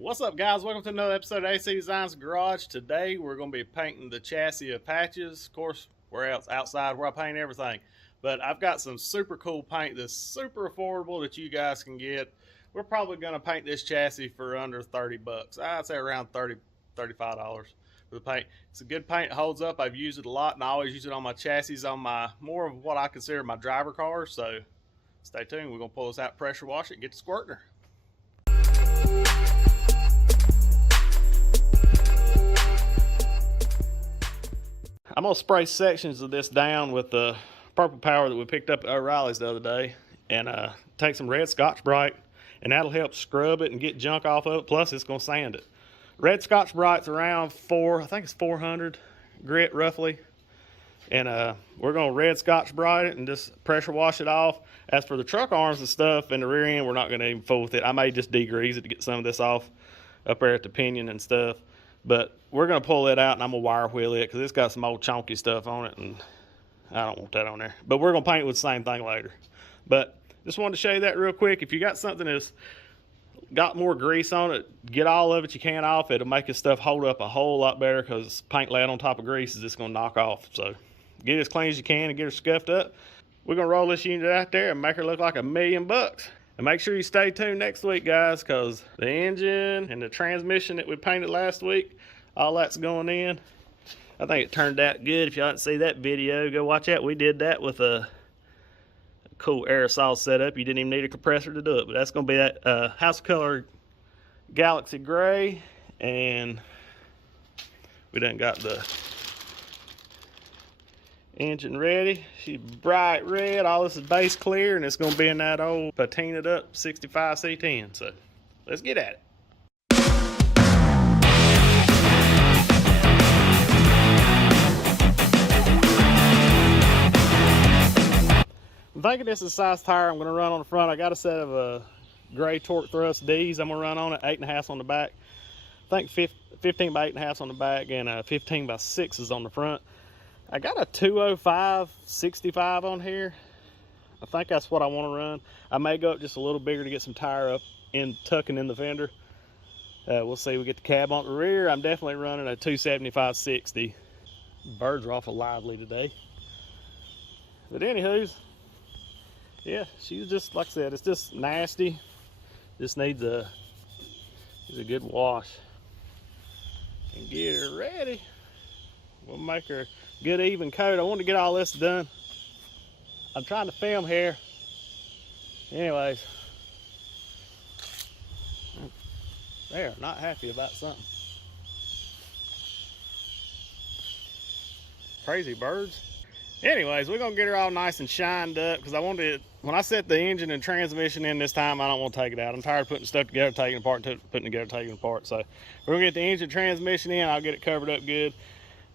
What's up, guys? Welcome to another episode of AC Designs Garage. Today we're going to be painting the chassis of Patches. Of course, we're outside where I paint everything, but I've got some super cool paint that's super affordable that you guys can get. We're probably going to paint this chassis for under 30 bucks. I'd say around $30, $35 for the paint. It's a good paint, it holds up. I've used it a lot, and I always use it on my chassis on my more of what I consider my driver cars. So stay tuned. We're going to pull this out, pressure wash it, and get to squirting her. I'm going to spray sections of this down with the purple power that we picked up at O'Reilly's the other day, and take some red Scotch-Brite, and that'll help scrub it and get junk off of it, plus it's going to sand it. Red Scotch-Brite's around I think it's 400 grit roughly, and we're going to red Scotch-Brite it and just pressure wash it off. As for the truck arms and stuff and the rear end, we're not going to even fool with it. I may just degrease it to get some of this off up there at the pinion and stuff. But we're going to pull it out, and I'm going to wire wheel it because it's got some old chunky stuff on it, and I don't want that on there. But we're going to paint it with the same thing later. But just wanted to show you that real quick. If you got something that's got more grease on it, get all of it you can off. It'll make this stuff hold up a whole lot better because paint laid on top of grease is just going to knock off. So get it as clean as you can and get her scuffed up. We're going to roll this unit out there and make her look like $1,000,000. And make sure you stay tuned next week, guys, because the engine and the transmission that we painted last week, all that's going in. I think it turned out good. If y'all didn't see that video, go watch that. We did that with a cool aerosol setup. You didn't even need a compressor to do it. But that's going to be that house color Galaxy Gray. And we done got the engine ready. She's bright red. All this is base clear, and it's going to be in that old patinaed up 65 C10. So let's get at it. I'm thinking this is the size tire I'm going to run on the front. I got a set of gray torque thrust D's I'm going to run on it, 8.5 on the back. I think 15 by 8.5 on the back and 15 by 6s on the front. I got a 205 65 on here. I think that's what I want to run. I may go up just a little bigger to get some tire up in tucking in the fender. We'll see. We get the cab on the rear. I'm definitely running a 275 60. Birds are awful lively today. But anywho's, yeah, she's just like I said. It's just nasty. Just needs a good wash and get her ready. We'll make her good even coat. I want to get all this done. I'm trying to film here. Anyways, they're not happy about something. Crazy birds. Anyways, we're gonna get her all nice and shined up because I wanted, when I set the engine and transmission in this time, I don't want to take it out. I'm tired of putting stuff together, taking it apart, putting together, taking it apart. So we're gonna get the engine transmission in. I'll get it covered up good.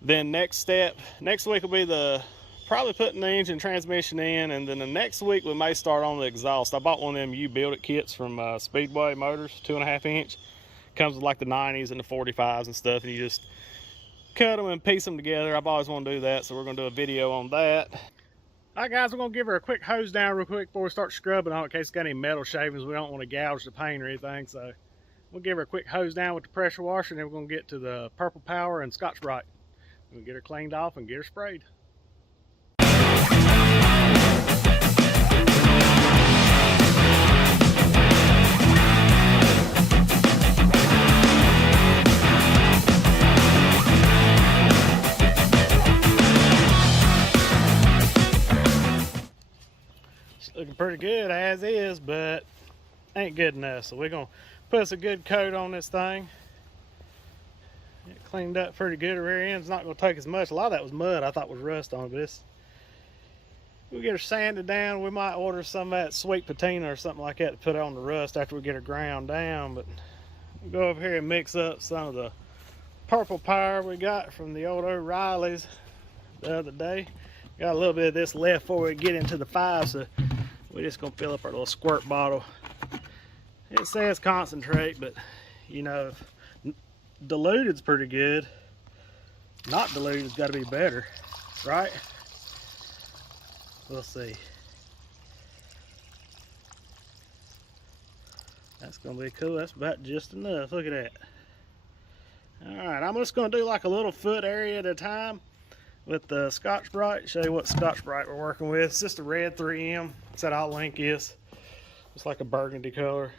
Then next week will be probably putting the engine transmission in, and then the next week we may start on the exhaust. I bought one of them U-Build-It kits from Speedway Motors, 2.5 inch. Comes with like the 90s and the 45s and stuff, and you just cut them and piece them together. I've always wanted to do that, so we're going to do a video on that. All right, guys, we're going to give her a quick hose down real quick before we start scrubbing on it in case it's got any metal shavings. We don't want to gouge the paint or anything, so we'll give her a quick hose down with the pressure washer, and then we're going to get to the purple power and Scotch-Brite. We'll get her cleaned off and get her sprayed. She's looking pretty good as is, but ain't good enough. So we're gonna put us a good coat on this thing. Get cleaned up pretty good. The rear end's not going to take as much. A lot of that was mud I thought was rust on it, but we'll get her sanded down. We might order some of that sweet patina or something like that to put on the rust after we get her ground down. But we'll go over here and mix up some of the purple power we got from the old O'Reilly's the other day. Got a little bit of this left before we get into the 5, so we're just going to fill up our little squirt bottle. It says concentrate, but you know, diluted's pretty good. Not diluted's got to be better, right? We'll see. That's gonna be cool. That's about just enough. Look at that. Alright, I'm just gonna do like a little foot area at a time with the Scotch-Brite. Show you what Scotch-Brite we're working with. It's just a red 3M. That's what our link is. It's like a burgundy color.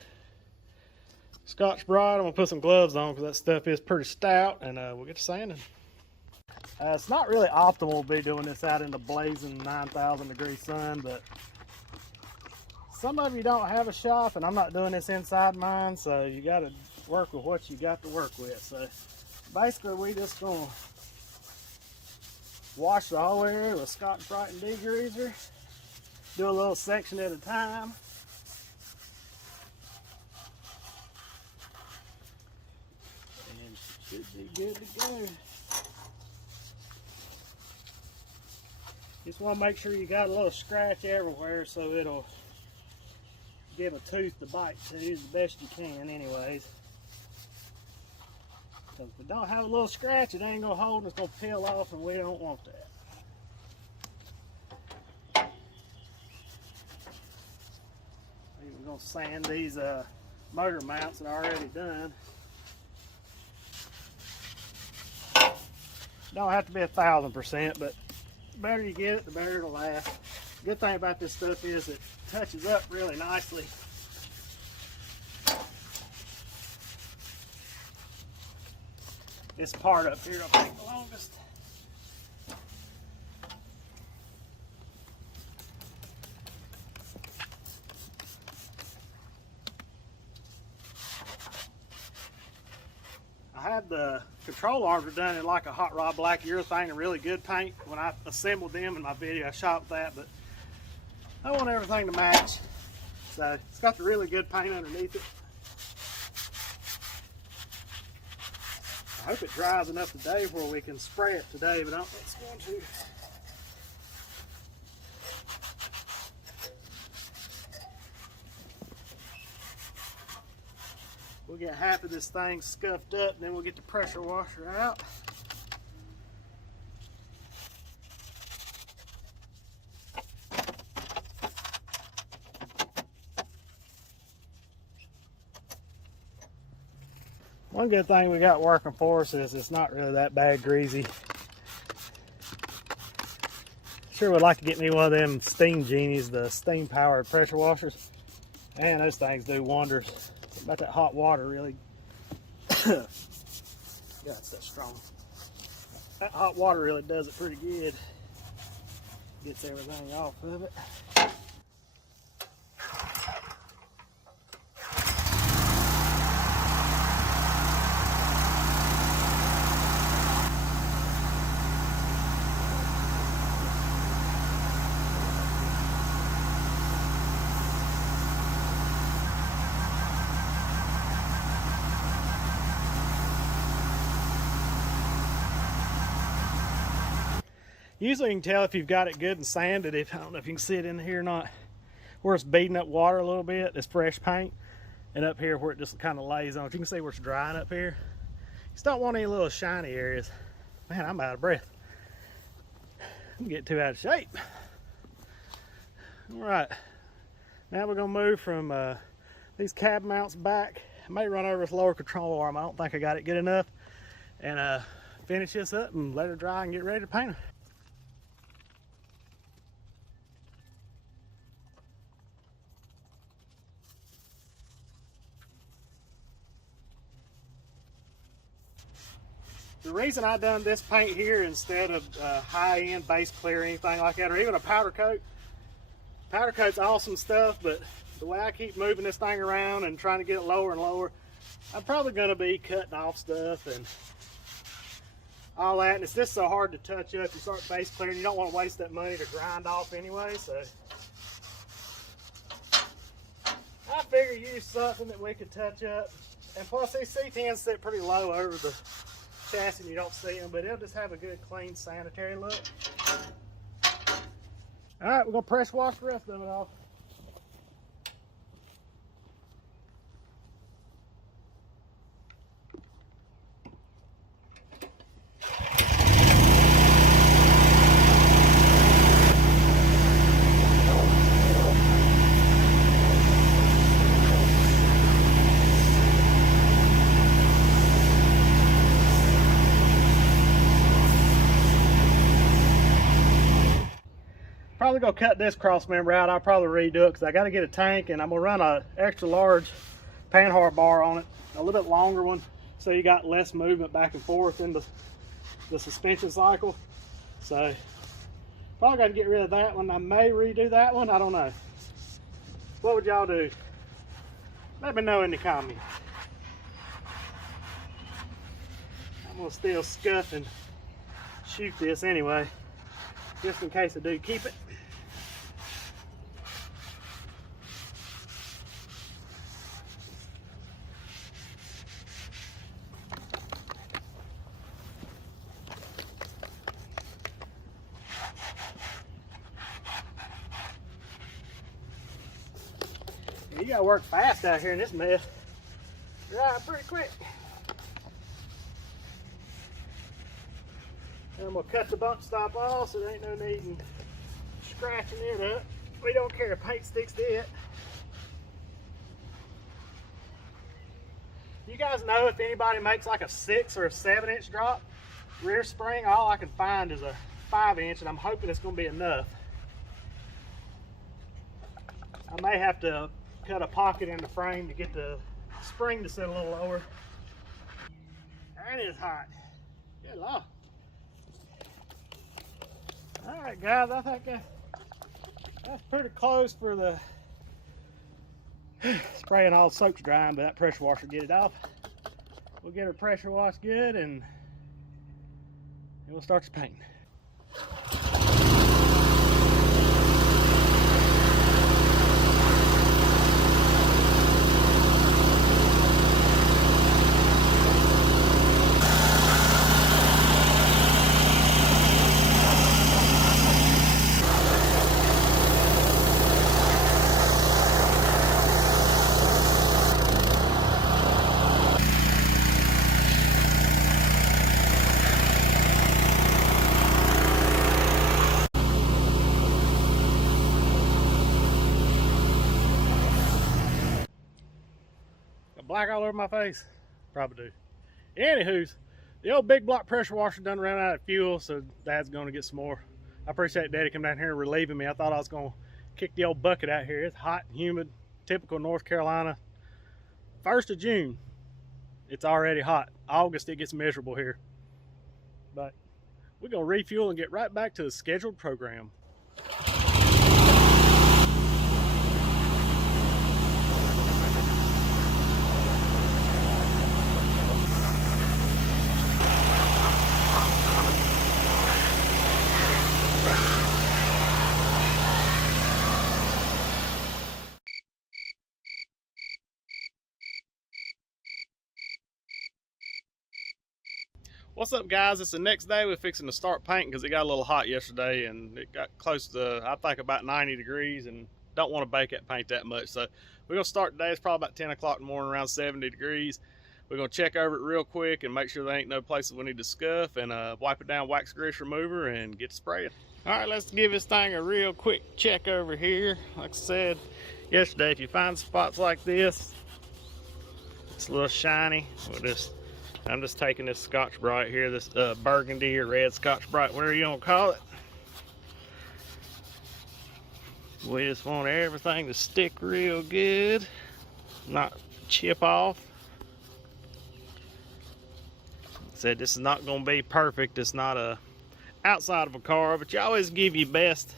Scotch-Brite, I'm gonna put some gloves on because that stuff is pretty stout, and we'll get to sanding. It's not really optimal to be doing this out in the blazing 9,000 degree sun, but some of you don't have a shop, and I'm not doing this inside mine, so you got to work with what you got to work with. So basically, we just gonna wash the whole area with Scotch-Brite and degreaser. Do a little section at a time. And should be good to go. Just want to make sure you got a little scratch everywhere so it'll give a tooth to bite to the best you can anyways. Because if we don't have a little scratch, it ain't gonna hold and it's gonna peel off, and we don't want that. We're gonna sand these motor mounts that are already done. Don't have to be 1,000%, but the better you get it, the better it'll last. The good thing about this stuff is it touches up really nicely. This part up here will take the longest. I had the control arms done in like a hot rod black urethane, a really good paint. When I assembled them in my video, I shot with that, but I want everything to match. So it's got the really good paint underneath it. I hope it dries enough today where we can spray it today, but I don't think it's going to. We'll get half of this thing scuffed up, and then we'll get the pressure washer out. One good thing we got working for us is it's not really that bad greasy. Sure would like to get me one of them Steam Genies, the steam powered pressure washers. Man, those things do wonders. About that hot water really yeah, it's that strong. That hot water really does it pretty good. Gets everything off of it. Usually you can tell if you've got it good and sanded, if I don't know if you can see it in here or not, where it's beating up water a little bit, it's fresh paint, and up here where it just kind of lays on. If you can see where it's drying up here, you just don't want any little shiny areas. Man, I'm out of breath. I'm getting too out of shape. All right, now we're gonna move from these cab mounts back. I may run over this lower control arm. I don't think I got it good enough, and finish this up and let her dry and get ready to paint her. The reason I done this paint here instead of high-end base clear or anything like that, or even a powder coat's awesome stuff, but the way I keep moving this thing around and trying to get it lower and lower, I'm probably going to be cutting off stuff and all that, and it's just so hard to touch up. You start base clearing, you don't want to waste that money to grind off anyway, so I figure use something that we could touch up. And plus these C10s sit pretty low over the chassis and you don't see them, but it'll just have a good clean sanitary look. All right, we're gonna pressure wash the rest of it off. Probably gonna cut this cross member out. I'll probably redo it because I got to get a tank, and I'm gonna run a extra large Panhard bar on it, a little bit longer one, so you got less movement back and forth in the suspension cycle. So probably got to get rid of that one. I may redo that one. I don't know. What would y'all do? Let me know in the comments. I'm gonna still scuff and shoot this anyway, just in case I do keep it. You gotta work fast out here in this mess. Dry pretty quick. And I'm gonna cut the bump stop off so there ain't no need in scratching it up. We don't care if paint sticks to it. You guys know if anybody makes like a 6 or a 7-inch drop rear spring? All I can find is a 5-inch, and I'm hoping it's gonna be enough. I may have to cut a pocket in the frame to get the spring to sit a little lower. That is hot. Good Lord. All right, guys, I think that's pretty close for the spraying. All the soap's drying, but that pressure washer will get it off. We'll get our pressure wash good, and we'll start the painting. Black all over my face? Probably do. Anywho's, the old big block pressure washer done ran out of fuel, so Dad's gonna get some more. I appreciate Daddy coming down here and relieving me. I thought I was gonna kick the old bucket out here. It's hot and humid, typical North Carolina. 1st of June, it's already hot. August, it gets miserable here. But we're gonna refuel and get right back to the scheduled program. What's up, guys? It's the next day. We're fixing to start painting because it got a little hot yesterday, and it got close to, I think, about 90 degrees, and don't want to bake that paint that much. So we're gonna start today. It's probably about 10 o'clock in the morning, around 70 degrees. We're gonna check over it real quick and make sure there ain't no places we need to scuff, and wipe it down wax grease remover and get to spraying. All right, let's give this thing a real quick check over here. Like I said yesterday, if you find spots like this, it's a little shiny, I'm just taking this Scotch Brite here, this burgundy or red Scotch Brite, whatever you want to call it. We just want everything to stick real good, not chip off. Said this is not going to be perfect. It's not a outside of a car, but you always give your best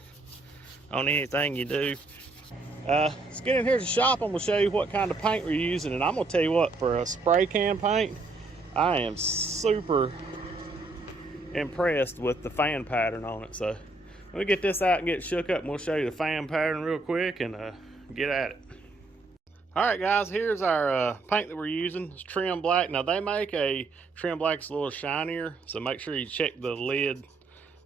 on anything you do. Let's get in here to the shop. I'm going to show you what kind of paint we're using, and I'm going to tell you what, for a spray can paint, I am super impressed with the fan pattern on it. So let me get this out and get it shook up, and we'll show you the fan pattern real quick and get at it. All right, guys, here's our paint that we're using. It's trim black. Now they make a trim black that's a little shinier, so make sure you check the lid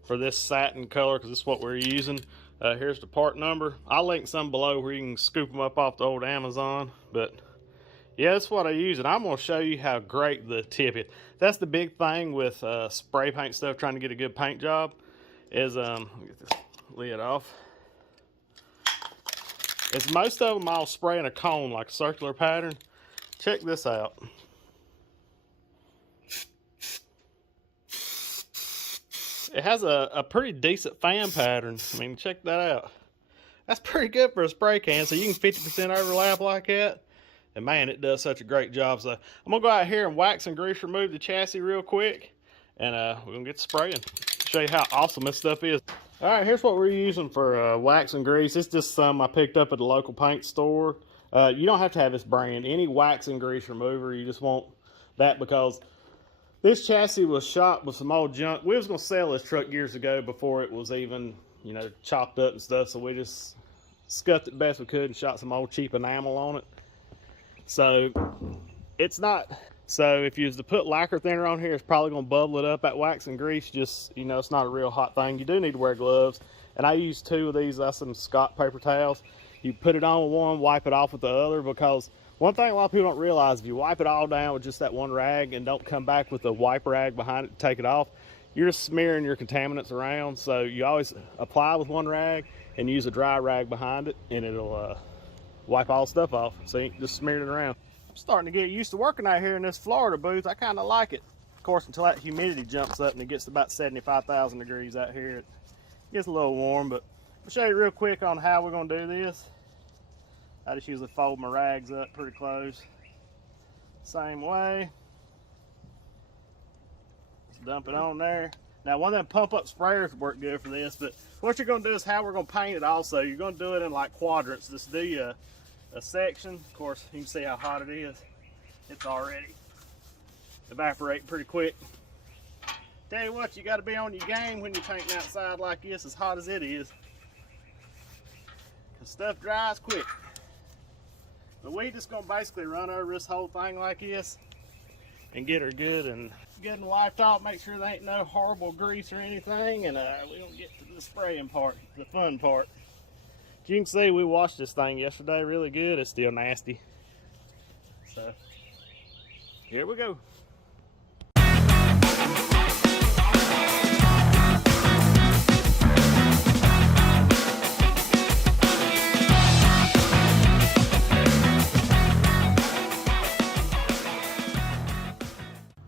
for this satin color, because this is what we're using. Here's the part number. I'll link some below where you can scoop them up off the old Amazon, but yeah, that's what I use, and I'm going to show you how great the tip is. That's the big thing with spray paint stuff, trying to get a good paint job, is, let me get this lid off. Is most of them I'll spray in a cone, like a circular pattern. Check this out. It has a pretty decent fan pattern. I mean, check that out. That's pretty good for a spray can. So you can 50% overlap like that. And man, it does such a great job. So I'm gonna go out here and wax and grease remove the chassis real quick. And we're gonna get spraying. Show you how awesome this stuff is. All right, here's what we're using for wax and grease. It's just some I picked up at the local paint store. You don't have to have this brand. Any wax and grease remover, you just want that because this chassis was shot with some old junk. We was gonna sell this truck years ago before it was even, you know, chopped up and stuff. So we just scuffed it best we could and shot some old cheap enamel on it. So it's not, so if you was to put lacquer thinner on here, it's probably gonna bubble it up, that wax and grease. Just, you know, it's not a real hot thing. You do need to wear gloves. And I use 2 of these, that's some Scott paper towels. You put it on with one, wipe it off with the other, because one thing a lot of people don't realize, if you wipe it all down with just that one rag and don't come back with a wipe rag behind it to take it off, you're just smearing your contaminants around. So you always apply with one rag and use a dry rag behind it, and it'll wipe all stuff off. So you just smear it around. I'm starting to get used to working out here in this Florida booth. I kind of like it. Of course, until that humidity jumps up and it gets to about 75,000 degrees out here, it gets a little warm. But I'll show you real quick on how we're going to do this. I just usually fold my rags up pretty close. Same way. Just dump it on there. Now, one of them pump up sprayers work good for this, but what you're going to do is how we're going to paint it also. You're going to do it in like quadrants. Just do a section. Of course, you can see how hot it is. It's already evaporating pretty quick. Tell you what, you got to be on your game when you're painting outside like this, as hot as it is. Because stuff dries quick. But we just going to basically run over this whole thing like this and get her good and wiped off. Make sure there ain't no horrible grease or anything, and we're going to get to the spraying part, the fun part. As you can see, we washed this thing yesterday really good. It's still nasty. So, here we go.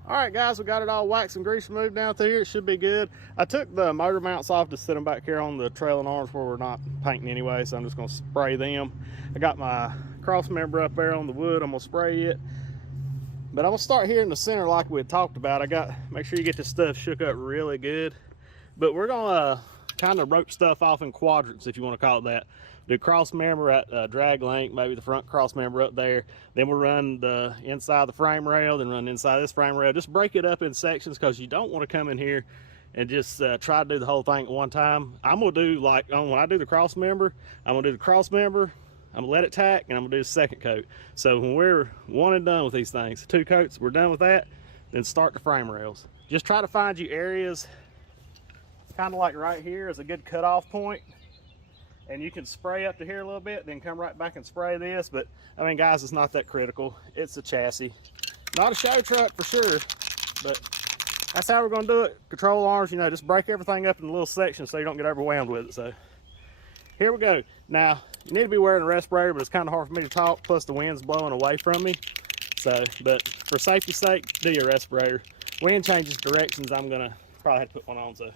Alright guys, we got it all wax and grease removed down through here. It should be good. I took the motor mounts off to sit them back here on the trailing arms where we're not painting anyway, so I'm just going to spray them. I got my cross member up there on the wood. I'm going to spray it. But I'm going to start here in the center like we had talked about. Make sure you get this stuff shook up really good. But we're going to kind of rope stuff off in quadrants, if you want to call it that. Do cross member at drag length, maybe the front cross member up there. Then we'll run the inside the frame rail, then run inside this frame rail. Just break it up in sections because you don't want to come in here and just try to do the whole thing at one time. I'm going to do like, when I do the cross member, I'm going to do the cross member, I'm going to let it tack, and I'm going to do the second coat. So when we're one and done with these things, 2 coats, we're done with that, then start the frame rails. Just try to find you areas, kind of like right here is a good cutoff point. And you can spray up to here a little bit, then come right back and spray this. But I mean, guys, it's not that critical. It's a chassis, not a show truck for sure, but that's how we're going to do it. Control arms, you know, just break everything up in little sections so you don't get overwhelmed with it. So here we go. Now you need to be wearing a respirator, but it's kind of hard for me to talk, plus the wind's blowing away from me. So, but for safety's sake, do your respirator. Wind changes directions, I'm gonna probably have to put one on. So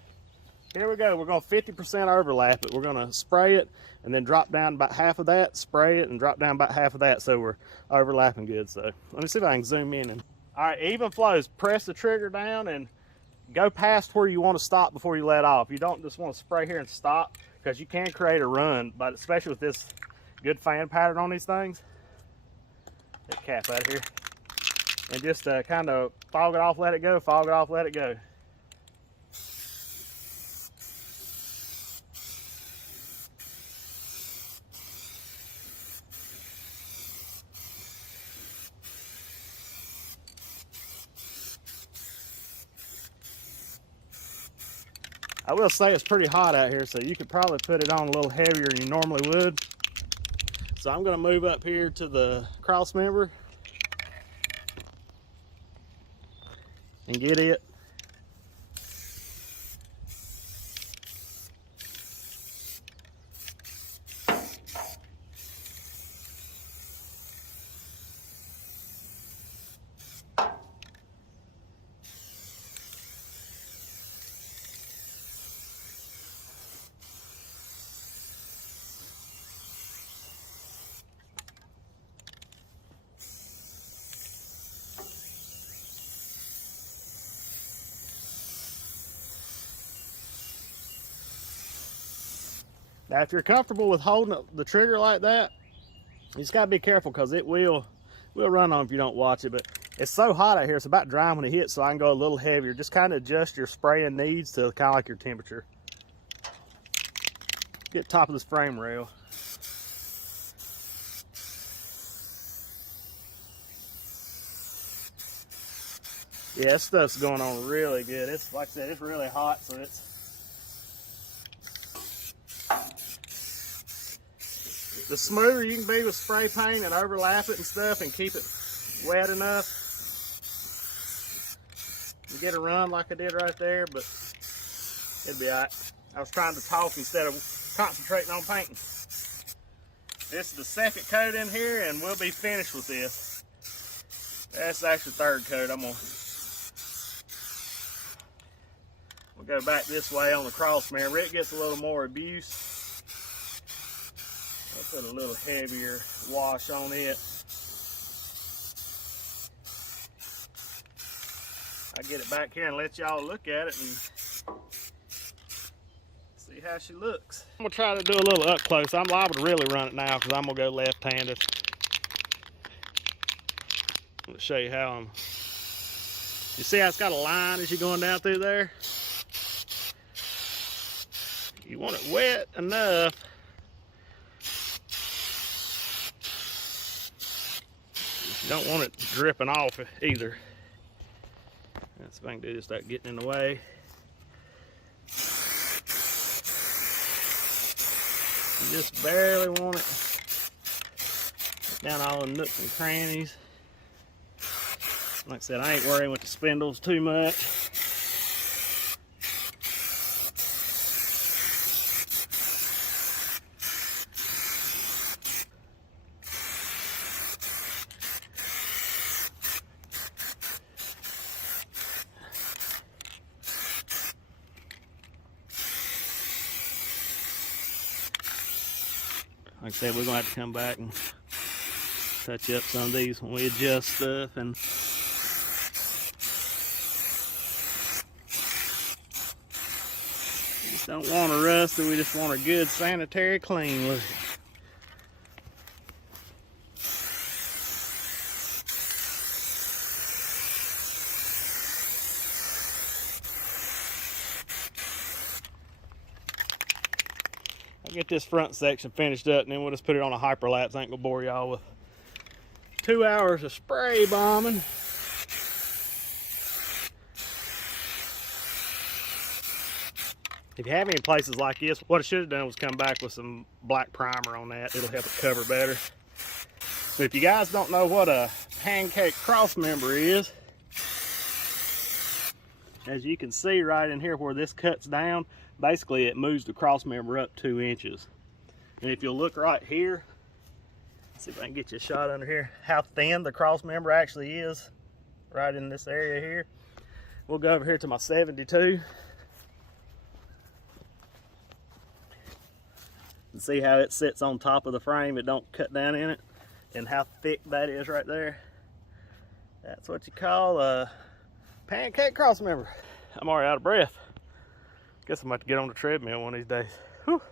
here we go. We're going to 50% overlap it. We're going to spray it and then drop down about half of that, spray it and drop down about half of that, so we're overlapping good. So let me see if I can zoom in. All right, even flows. Press the trigger down and go past where you want to stop before you let off. You don't just want to spray here and stop, because you can create a run, but especially with this good fan pattern on these things. Get the cap out of here. And just kind of fog it off, let it go, fog it off, let it go. I will say it's pretty hot out here, so you could probably put it on a little heavier than you normally would. So I'm going to move up here to the cross member and get it. Now, if you're comfortable with holding the trigger like that, you just gotta be careful because it will run on if you don't watch it. But it's so hot out here, it's about drying when it hits, so I can go a little heavier. Just kind of adjust your spraying needs to kind of like your temperature. Get top of this frame rail. Yeah, this stuff's going on really good. It's like I said, it's really hot, so it's the smoother you can be with spray paint and overlap it and stuff and keep it wet enough to get a run like I did right there, but it'll be all right. I was trying to talk instead of concentrating on painting. This is the second coat in here and we'll be finished with this. That's actually the third coat. We'll go back this way on the cross member. It gets a little more abuse. I'll put a little heavier wash on it. I'll get it back here and let y'all look at it and see how she looks. I'm gonna try to do a little up close. I'm liable to really run it now because I'm gonna go left-handed. I'm gonna show you how I'm. You see how it's got a line as you're going down through there? You want it wet enough. You don't want it dripping off either. That's what I can do, just start getting in the way. You just barely want it down all the nooks and crannies. Like I said, I ain't worrying with the spindles too much. Like I said, we're gonna have to come back and touch up some of these when we adjust stuff. And we just don't want a rusty, we just want a good sanitary clean look. I'll get this front section finished up and then we'll just put it on a hyperlapse. I ain't gonna bore y'all with 2 hours of spray bombing. If you have any places like this, what I should have done was come back with some black primer on that. It'll help it cover better. But if you guys don't know what a pancake cross member is, as you can see right in here where this cuts down, basically it moves the cross member up 2 inches. And if you'll look right here, see if I can get you a shot under here, how thin the cross member actually is right in this area here. We'll go over here to my 72 and see how it sits on top of the frame. It don't cut down in it, and how thick that is right there. That's what you call a pancake cross member. I'm already out of breath. Guess I'm about to get on the treadmill one of these days. Whew.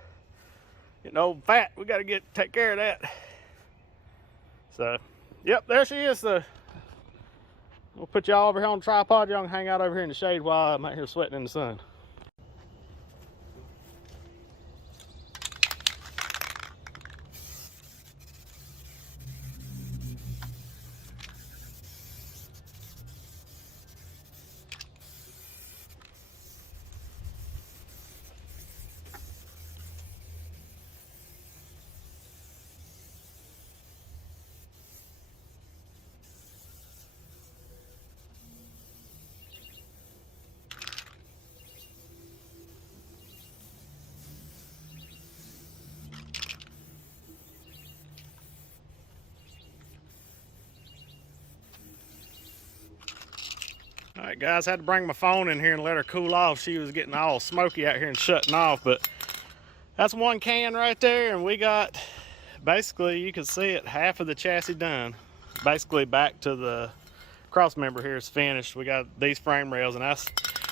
Getting old and fat, we gotta take care of that. So, yep, there she is. We'll put y'all over here on the tripod. Y'all can hang out over here in the shade while I'm out here sweating in the sun. All right, guys, had to bring my phone in here and let her cool off. She was getting all smoky out here and shutting off, but that's one can right there, and we got, basically, you can see it, half of the chassis done. Basically back to the cross member here is finished. We got these frame rails, and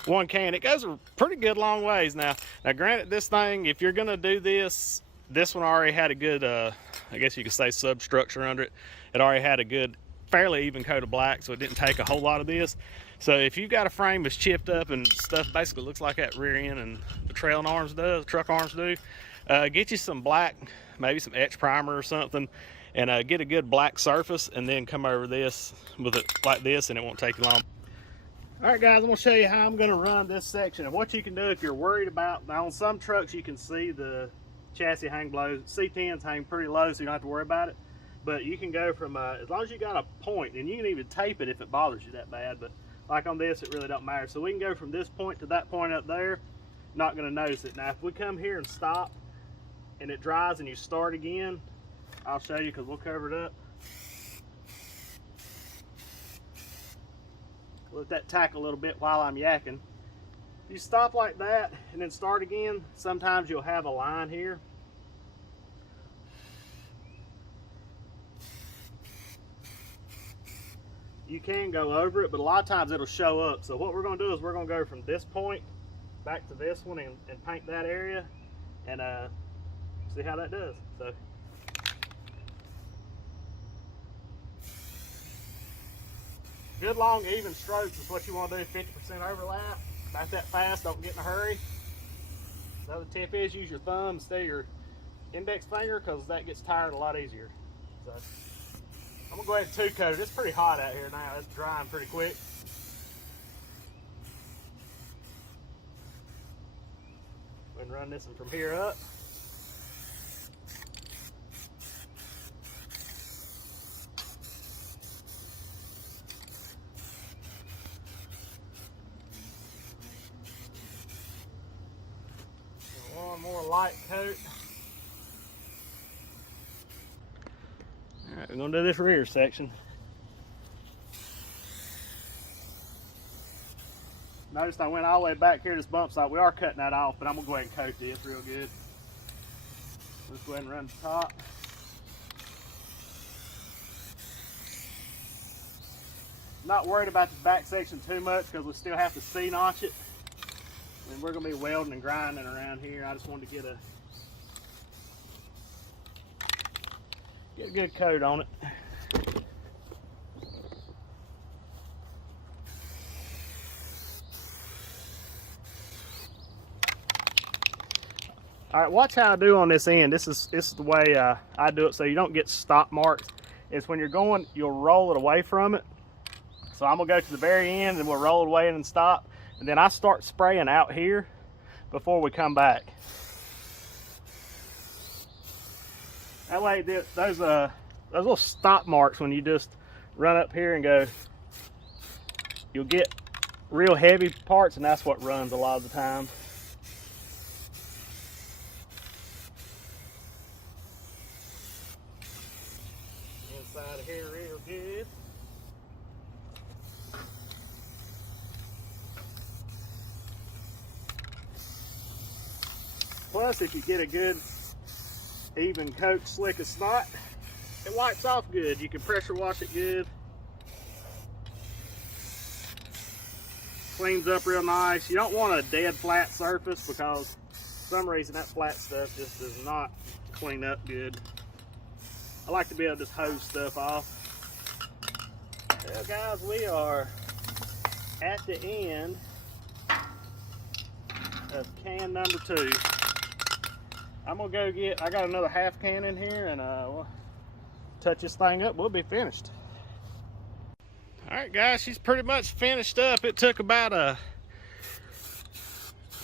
one can. It goes a pretty good long ways. Now granted, this thing, if you're gonna do this one already had a good, I guess you could say, substructure under it. It already had a good, fairly even coat of black, so it didn't take a whole lot of this. So if you've got a frame that's chipped up and stuff basically looks like that rear end and the trailing arms does, truck arms do, get you some black, maybe some etch primer or something, and get a good black surface, and then come over this with it like this, and it won't take you long. All right, guys, I'm gonna show you how I'm gonna run this section and what you can do if you're worried about. Now, on some trucks you can see the chassis hang low. C10s hang pretty low, so you don't have to worry about it. But you can go from, as long as you got a point, and you can even tape it if it bothers you that bad, but like on this, it really don't matter. So we can go from this point to that point up there, not gonna notice it. Now, if we come here and stop, and it dries and you start again, I'll show you because we'll cover it up. Let that tack a little bit while I'm yakking. If you stop like that and then start again, sometimes you'll have a line here. You can go over it, but a lot of times it'll show up. So what we're going to do is we're going to go from this point back to this one and paint that area and see how that does. So good long even strokes is what you want to do. 50% overlap. Not that fast, don't get in a hurry. Another tip is use your thumb instead of your index finger, because that gets tired a lot easier. So I'm gonna go ahead and two coat it. It's pretty hot out here now. It's drying pretty quick. Go ahead and run this one from here up. One more light coat. All right, we're gonna do this rear section. Notice I went all the way back here to this bump site. We are cutting that off, but I'm gonna go ahead and coat this real good. Let's go ahead and run the top. Not worried about the back section too much because we still have to C-notch it. And we're gonna be welding and grinding around here. I just wanted to get a good coat on it. All right, watch how I do on this end. This is the way I do it, so you don't get stop marks. It's when you're going, you'll roll it away from it. So I'm gonna go to the very end and we'll roll it away and stop. And then I start spraying out here before we come back. That way, those little stop marks, when you just run up here and go, you'll get real heavy parts, and that's what runs a lot of the time. Inside of here real good. Plus, if you get a good even coat, slick as snot, it wipes off good. You can pressure wash it good. Cleans up real nice. You don't want a dead flat surface because for some reason that flat stuff just does not clean up good. I like to be able to just hose stuff off. Well, guys, we are at the end of can number 2. I'm gonna go get, I got another half can in here, and we'll touch this thing up. We'll be finished. All right, guys, she's pretty much finished up. It took about like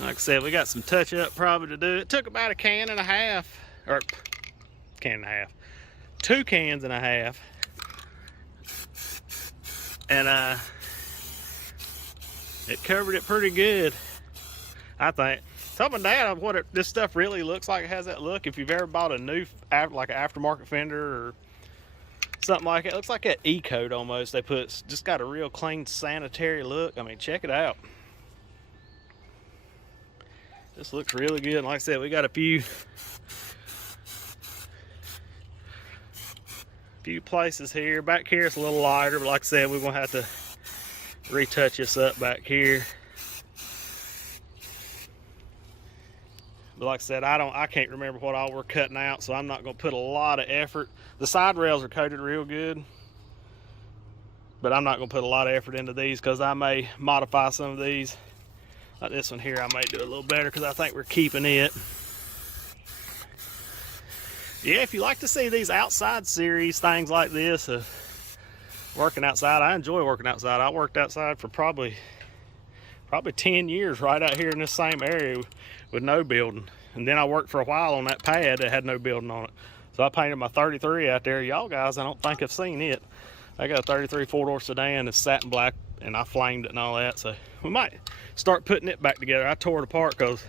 I said, we got some touch up probably to do. It took about a can and a half, or can and a half, 2 cans and a half. And it covered it pretty good, I think. Tell my dad what this stuff really looks like. It has that look. If you've ever bought a new, like an aftermarket fender or something like it, looks like that E-coat almost. They put, just got a real clean, sanitary look. I mean, check it out. This looks really good. And like I said, we got a few places here. Back here it's a little lighter, but like I said, we're gonna have to retouch this up back here. But like I said, I can't remember what all we're cutting out, so I'm not gonna put a lot of effort. The side rails are coated real good, but I'm not gonna put a lot of effort into these because I may modify some of these. Like this one here, I may do a little better because I think we're keeping it. Yeah, if you like to see these outside series, things like this, working outside, I enjoy working outside. I worked outside for probably 10 years right out here in this same area with no building. And then I worked for a while on that pad that had no building on it. So I painted my 33 out there. Y'all guys, I don't think have seen it. I got a 33 four-door sedan that's satin black, and I flamed it and all that. So we might start putting it back together. I tore it apart because,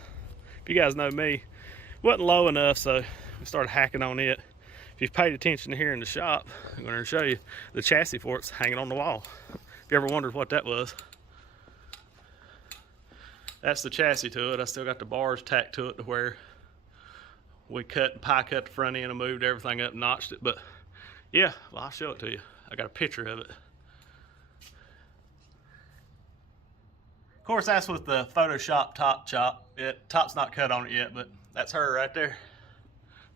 if you guys know me, it wasn't low enough, so we started hacking on it. If you've paid attention here in the shop, I'm going to show you the chassis for it's hanging on the wall. If you ever wondered what that was, that's the chassis to it. I still got the bars tacked to it to where we pie cut the front end and moved everything up and notched it. But yeah, well, I'll show it to you. I got a picture of it. Of course, that's with the Photoshop top chop. Top's not cut on it yet, but that's her right there.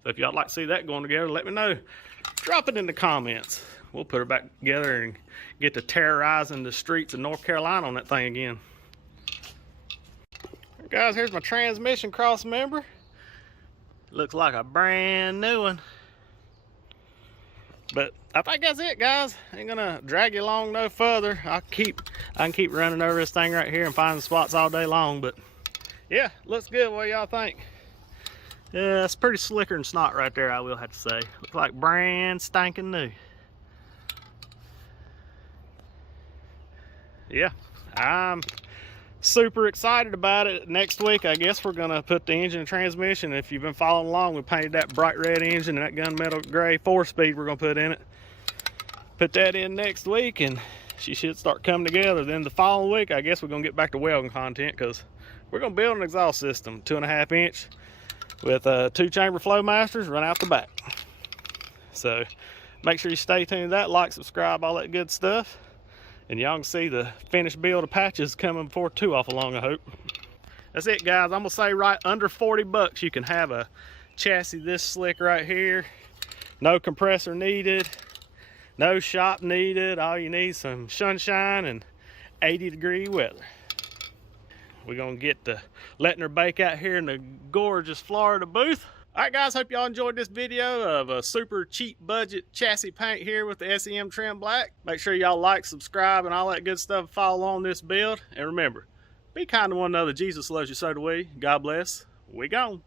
So if y'all like to see that going together, let me know. Drop it in the comments. We'll put her back together and get to terrorizing the streets of North Carolina on that thing again. Guys, here's my transmission cross member. Looks like a brand new one. But I think that's it, guys. Ain't gonna drag you along no further. I can keep running over this thing right here and finding spots all day long. But yeah, looks good. What y'all think? Yeah, it's pretty slicker than snot right there, I will have to say. Looks like brand stinking new. Yeah, I'm super excited about it. Next week, I guess we're gonna put the engine and transmission. If you've been following along, we painted that bright red engine and that gunmetal gray 4-speed we're gonna put in it. Put that in next week and she should start coming together. Then the following week, I guess we're gonna get back to welding content because we're gonna build an exhaust system, 2.5 inch with 2 chamber flow masters run out the back. So make sure you stay tuned to that, like, subscribe, all that good stuff. And y'all can see the finished build of patches coming before too awful long, I hope. That's it, guys. I'm gonna say right under 40 bucks you can have a chassis this slick right here. No compressor needed, no shop needed. All you need is some sunshine and 80-degree weather. We're gonna get to letting her bake out here in the gorgeous Florida booth. All right, guys, hope y'all enjoyed this video of a super cheap budget chassis paint here with the SEM trim black. Make sure y'all like, subscribe, and all that good stuff. Follow on this build. And remember, be kind to one another. Jesus loves you, so do we. God bless. We gone.